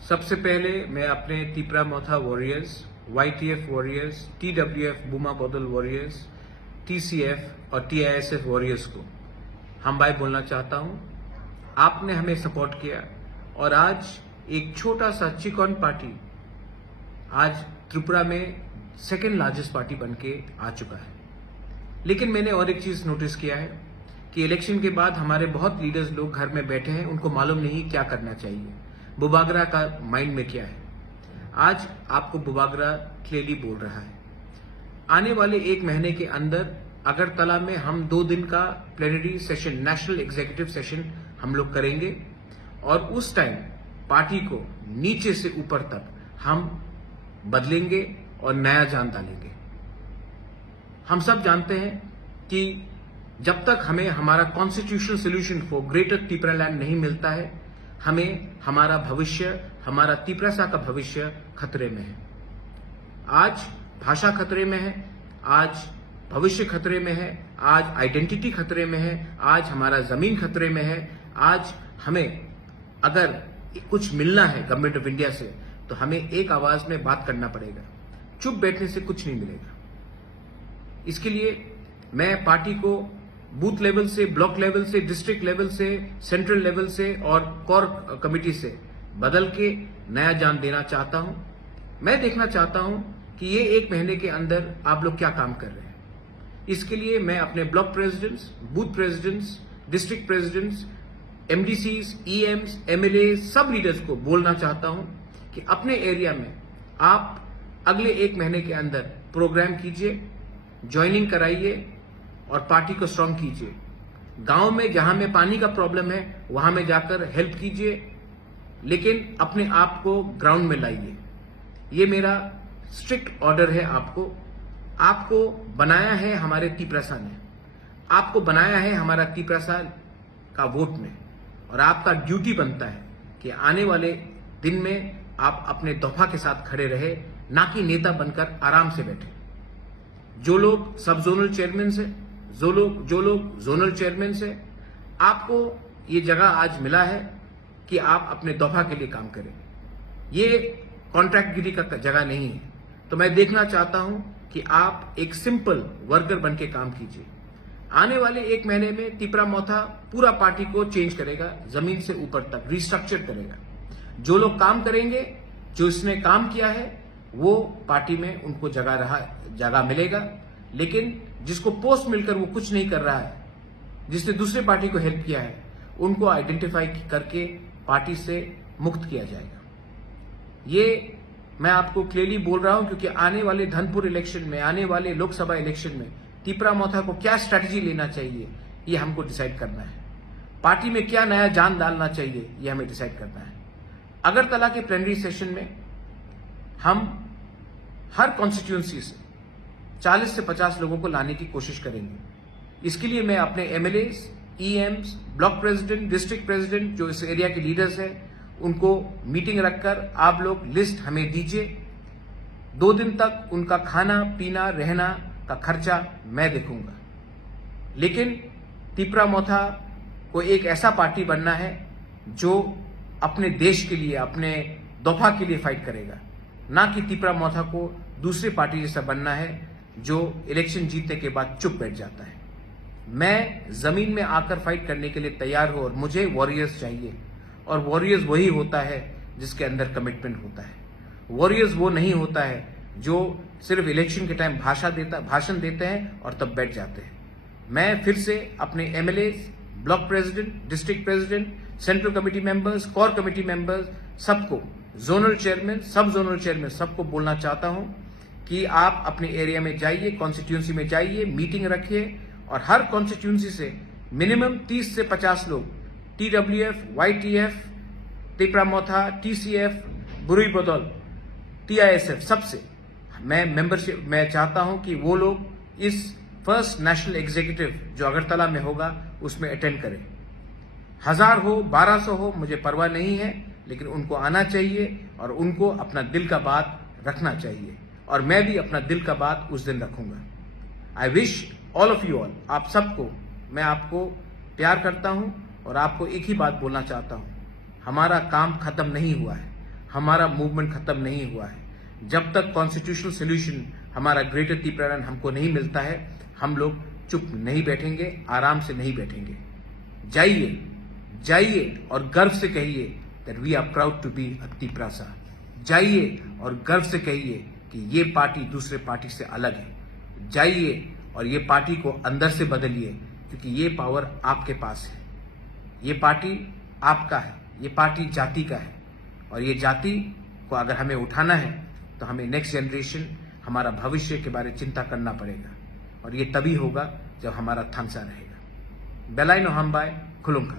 सबसे पहले मैं अपने तिपरा मोथा वॉरियर्स, YTF वॉरियर्स, TWF बूमा बदल वॉरियर्स, TCF और TISF वॉरियर्स को हम भाई बोलना चाहता हूं। आपने हमें सपोर्ट किया और आज एक छोटा सा चिकन पार्टी आज त्रिपुरा में सेकेंड लार्जेस्ट पार्टी बन के आ चुका है। लेकिन मैंने और एक चीज नोटिस किया है कि इलेक्शन के बाद हमारे बहुत लीडर्स लोग घर में बैठे हैं, उनको मालूम नहीं क्या करना चाहिए, बुबागरा का माइंड में क्या है। आज आपको बुबागरा क्लियरली बोल रहा है। आने वाले एक महीने के अंदर अगरतला में हम 2 दिन का plenary session, national executive session हम लोग करेंगे और उस टाइम पार्टी को नीचे से ऊपर तक हम बदलेंगे और नया जान डालेंगे। हम सब जानते हैं कि जब तक हमें हमारा constitutional solution for greater Tripura land नहीं मिलता है, हमें हमारा भविष्य, हमारा त्रिपुरा का भविष्य खतरे में है। आज भाषा खतरे में है, आज भविष्य खतरे में है, आज आइडेंटिटी खतरे में है, आज हमारा जमीन खतरे में है। आज हमें अगर कुछ मिलना है गवर्नमेंट ऑफ इंडिया से तो हमें एक आवाज में बात करना पड़ेगा। चुप बैठने से कुछ नहीं मिलेगा। इसके लिए मैं पार्टी को बूथ लेवल से, ब्लॉक लेवल से, डिस्ट्रिक्ट लेवल से, सेंट्रल लेवल से और कोर कमेटी से बदल के नया जान देना चाहता हूं। मैं देखना चाहता हूं कि ये एक महीने के अंदर आप लोग क्या काम कर रहे हैं। इसके लिए मैं अपने block presidents, booth presidents, district presidents, MDCs, EMs, MLA सब लीडर्स को बोलना चाहता हूं कि अपने एरिया में आप अगले एक महीने के अंदर प्रोग्राम कीजिए, ज्वाइनिंग कराइए और पार्टी को स्ट्रांग कीजिए। गांव में जहां में पानी का प्रॉब्लम है वहां में जाकर हेल्प कीजिए, लेकिन अपने आप को ग्राउंड में लाइए। ये मेरा स्ट्रिक्ट ऑर्डर है आपको। आपको बनाया है हमारे त्रिपुरा ने, आपको बनाया है हमारा त्रिपुरा का वोट में, और आपका ड्यूटी बनता है कि आने वाले दिन में आप अपने दफा के साथ खड़े रहे, ना कि नेता बनकर आराम से बैठे। जो लोग सब जोनल चेयरमैन से, जो लोग जोनल चेयरमैन से, आपको ये जगह आज मिला है कि आप अपने दफा के लिए काम करें। ये कॉन्ट्रैक्टगिरी का जगह नहीं है। तो मैं देखना चाहता हूं कि आप एक सिंपल वर्कर बन के काम कीजिए। आने वाले एक महीने में तिपरा मोथा पूरा पार्टी को चेंज करेगा, जमीन से ऊपर तक रिस्ट्रक्चर करेगा। जो लोग काम करेंगे, जो इसने काम किया है, वो पार्टी में उनको जगह मिलेगा। लेकिन जिसको पोस्ट मिलकर वो कुछ नहीं कर रहा है, जिसने दूसरे पार्टी को हेल्प किया है, उनको आइडेंटिफाई करके पार्टी से मुक्त किया जाएगा। ये मैं आपको क्लियरली बोल रहा हूं क्योंकि आने वाले धनपुर इलेक्शन में, आने वाले लोकसभा इलेक्शन में तिपरा मोथा को क्या स्ट्रैटेजी लेना चाहिए, ये हमको डिसाइड करना है। पार्टी में क्या नया जान डालना चाहिए, ये हमें डिसाइड करना है। अगरतला के प्लेनरी सेशन में हम हर कॉन्स्टिट्यूएंसी से 40 से 50 लोगों को लाने की कोशिश करेंगे। इसके लिए मैं अपने MLAs, EMs, block president, district president, जो इस एरिया के लीडर्स हैं, उनको मीटिंग रखकर आप लोग लिस्ट हमें दीजिए। 2 दिन तक उनका खाना पीना रहना का खर्चा मैं देखूंगा। लेकिन तिपरा मोथा को एक ऐसा पार्टी बनना है जो अपने देश के लिए, अपने दफा के लिए फाइट करेगा, ना कि तिपरा मोथा को दूसरी पार्टी जैसा बनना है जो इलेक्शन जीतने के बाद चुप बैठ जाता है। मैं जमीन में आकर फाइट करने के लिए तैयार हूं और मुझे वॉरियर्स चाहिए। और वॉरियर्स वही होता है जिसके अंदर कमिटमेंट होता है। वॉरियर्स वो नहीं होता है जो सिर्फ इलेक्शन के टाइम भाषण देते हैं और तब बैठ जाते हैं। मैं फिर से अपने MLAs, block president, district president, central committee members, core committee members, सबको, जोनल चेयरमैन, सब जोनल चेयरमैन, सबको बोलना चाहता हूं कि आप अपने एरिया में जाइए, कॉन्स्टिट्यूंसी में जाइए, मीटिंग रखिए और हर कॉन्स्टिट्यूंसी से मिनिमम 30 से 50 लोग, TWF, YTF, तिपरा मोथा, TCF, बुरुई बदौल, TISF, सबसे मैं मेंबरशिप, मैं चाहता हूं कि वो लोग इस फर्स्ट नेशनल एग्जीक्यूटिव जो अगरतला में होगा उसमें अटेंड करें। 1000 हो, 1200 हो, मुझे परवाह नहीं है, लेकिन उनको आना चाहिए और उनको अपना दिल का बात रखना चाहिए और मैं भी अपना दिल का बात उस दिन रखूंगा। I wish all of you all, आप सबको, मैं आपको प्यार करता हूं और आपको एक ही बात बोलना चाहता हूं, हमारा काम खत्म नहीं हुआ है। हमारा मूवमेंट खत्म नहीं हुआ है। जब तक कॉन्स्टिट्यूशनल सोल्यूशन हमारा ग्रेटर तिपरारन हमको नहीं मिलता है, हम लोग चुप नहीं बैठेंगे, आराम से नहीं बैठेंगे। जाइए, जाइए और गर्व से कहिए that we are proud to be a Tiprasa. जाइए और गर्व से कहिए कि ये पार्टी दूसरे पार्टी से अलग है। जाइए और ये पार्टी को अंदर से बदलिए, क्योंकि ये पावर आपके पास है। ये पार्टी आपका है, ये पार्टी जाति का है, और ये जाति को अगर हमें उठाना है तो हमें नेक्स्ट जनरेशन, हमारा भविष्य के बारे में चिंता करना पड़ेगा, और ये तभी होगा जब हमारा थांसा रहेगा। बेलाइन हम्बाय खुलुमखा।